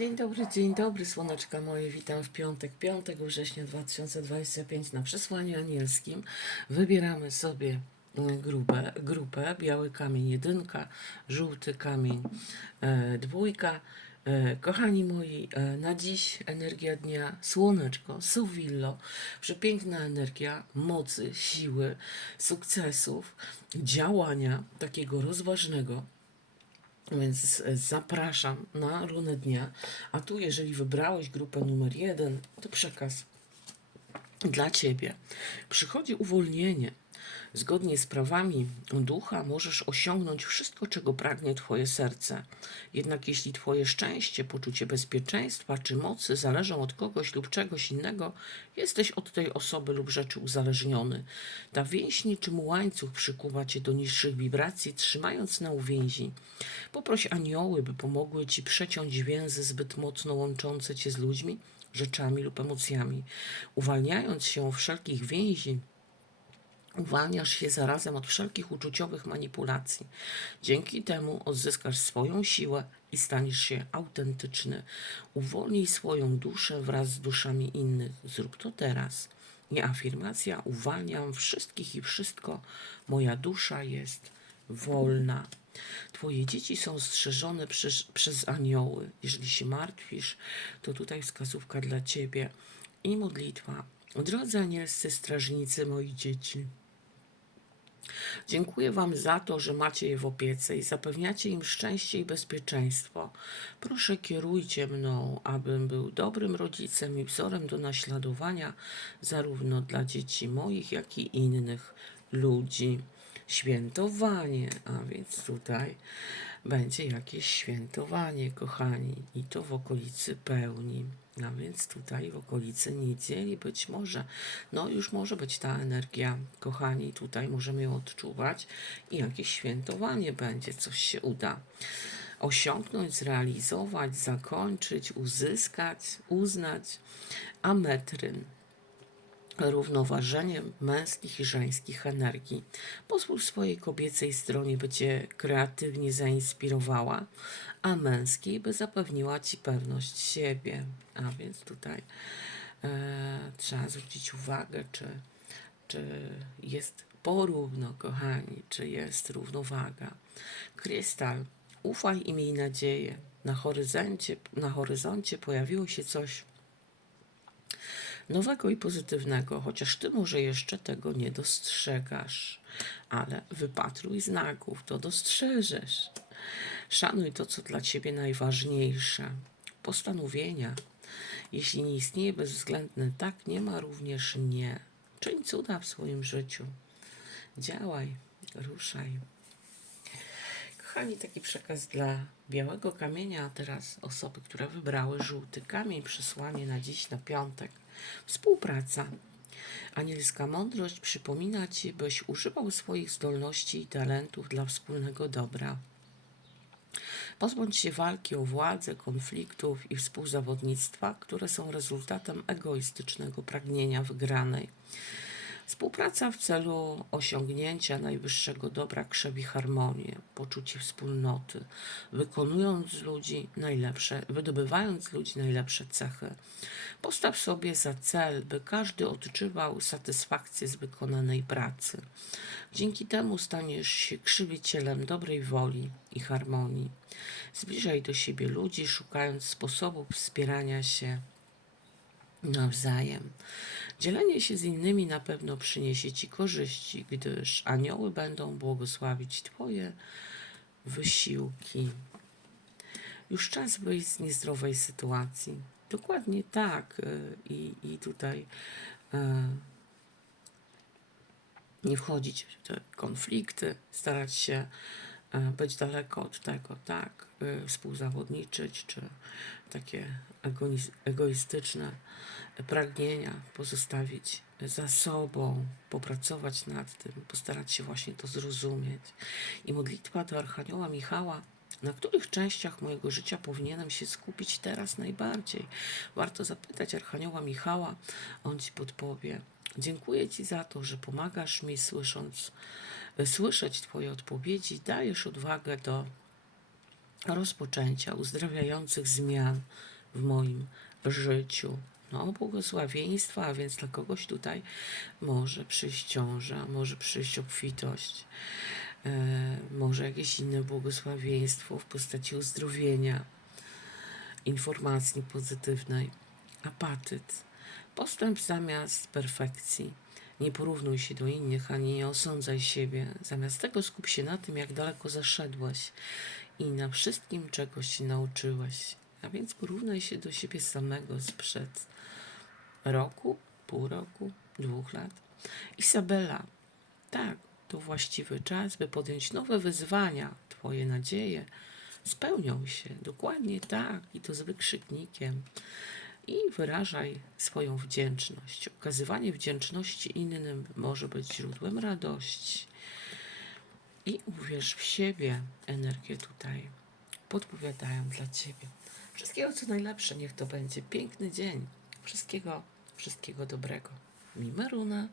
Dzień dobry, dzień dobry, słoneczka moje. Witam w piątek, 5 września 2025 na przesłaniu anielskim. Wybieramy sobie mm, grupę, grupę biały kamień jedynka, żółty kamień e, dwójka. E, kochani moi, e, na dziś energia dnia, słoneczko, sowillo, przepiękna energia mocy, siły, sukcesów, działania takiego rozważnego, więc zapraszam na runę dnia. A tu, jeżeli wybrałeś grupę numer jeden, to przekaz dla ciebie. Przychodzi uwolnienie. Zgodnie z prawami ducha możesz osiągnąć wszystko, czego pragnie Twoje serce. Jednak jeśli Twoje szczęście, poczucie bezpieczeństwa czy mocy zależą od kogoś lub czegoś innego, jesteś od tej osoby lub rzeczy uzależniony. Ta więź niczym łańcuch przykuwa Cię do niższych wibracji, trzymając na uwięzi. Poproś anioły, by pomogły Ci przeciąć więzy zbyt mocno łączące Cię z ludźmi, rzeczami lub emocjami. Uwalniając się od wszelkich więzi, Uwalniasz się zarazem od wszelkich uczuciowych manipulacji. Dzięki temu odzyskasz swoją siłę i staniesz się autentyczny. Uwolnij swoją duszę wraz z duszami innych. Zrób to teraz. Nie afirmacja, uwalniam wszystkich i wszystko. Moja dusza jest wolna. Twoje dzieci są strzeżone przez, przez anioły. Jeżeli się martwisz, to tutaj wskazówka dla Ciebie i modlitwa. Drodzy anielscy strażnicy, moi dzieci, Dziękuję Wam za to, że macie je w opiece i zapewniacie im szczęście i bezpieczeństwo. Proszę kierujcie mną, abym był dobrym rodzicem i wzorem do naśladowania zarówno dla dzieci moich, jak i innych ludzi. Świętowanie, a więc tutaj będzie jakieś świętowanie, kochani, i to w okolicy pełni. A więc tutaj w okolicy niedzieli być może, no już może być ta energia, kochani, tutaj możemy ją odczuwać i jakieś świętowanie będzie, coś się uda osiągnąć, zrealizować, zakończyć, uzyskać, uznać. Ametryn równoważeniem męskich i żeńskich energii. Pozwól swojej kobiecej stronie, by cię kreatywnie zainspirowała, a męskiej, by zapewniła ci pewność siebie. A więc tutaj e, trzeba zwrócić uwagę, czy, czy jest porówno, kochani, czy jest równowaga. Krystal, ufaj i miej nadzieję. Na horyzoncie, na horyzoncie pojawiło się coś nowego i pozytywnego, chociaż ty może jeszcze tego nie dostrzegasz, ale wypatruj znaków, to dostrzeżesz. Szanuj to, co dla ciebie najważniejsze. Postanowienia. Jeśli nie istnieje bezwzględne tak, nie ma również nie. Czyń cuda w swoim życiu. Działaj, ruszaj. Kochani, taki przekaz dla białego kamienia, a teraz osoby, które wybrały żółty kamień, przesłanie na dziś, na piątek. Współpraca. Anielska mądrość przypomina Ci, byś używał swoich zdolności i talentów dla wspólnego dobra. Pozbądź się walki o władzę, konfliktów i współzawodnictwa, które są rezultatem egoistycznego pragnienia wygranej. Współpraca w celu osiągnięcia najwyższego dobra krzewi harmonię, poczucie wspólnoty, wykonując z ludzi najlepsze, wydobywając z ludzi najlepsze cechy. Postaw sobie za cel, by każdy odczuwał satysfakcję z wykonanej pracy. Dzięki temu staniesz się krzywicielem dobrej woli i harmonii. Zbliżaj do siebie ludzi, szukając sposobów wspierania się nawzajem. Dzielenie się z innymi na pewno przyniesie Ci korzyści, gdyż anioły będą błogosławić Twoje wysiłki. Już czas wyjść z niezdrowej sytuacji. Dokładnie tak. y, I, i tutaj y, nie wchodzić w te konflikty, starać się e, być daleko od tego, tak, y, współzawodniczyć, czy takie egoistyczne pragnienia pozostawić za sobą, popracować nad tym, postarać się właśnie to zrozumieć. I modlitwa do Archanioła Michała, na których częściach mojego życia powinienem się skupić teraz najbardziej. Warto zapytać Archanioła Michała, on ci podpowie. Dziękuję Ci za to, że pomagasz mi słysząc, słyszeć Twoje odpowiedzi, dajesz odwagę do rozpoczęcia, uzdrawiających zmian w moim życiu. No, błogosławieństwa, a więc dla kogoś tutaj może przyjść ciąża, może przyjść obfitość, e, może jakieś inne błogosławieństwo w postaci uzdrowienia, informacji pozytywnej, apatyt, postęp zamiast perfekcji. Nie porównuj się do innych, ani nie osądzaj siebie. Zamiast tego skup się na tym, jak daleko zaszedłeś i na wszystkim, czego się nauczyłeś. A więc porównaj się do siebie samego sprzed roku, pół roku, dwóch lat. Izabela, tak, to właściwy czas, by podjąć nowe wyzwania. Twoje nadzieje spełnią się. Dokładnie tak, i to z wykrzyknikiem. I wyrażaj swoją wdzięczność. Okazywanie wdzięczności innym może być źródłem radości. I uwierz w siebie, energie tutaj podpowiadają dla Ciebie. Wszystkiego co najlepsze, niech to będzie piękny dzień. Wszystkiego, wszystkiego dobrego. Mimeruna.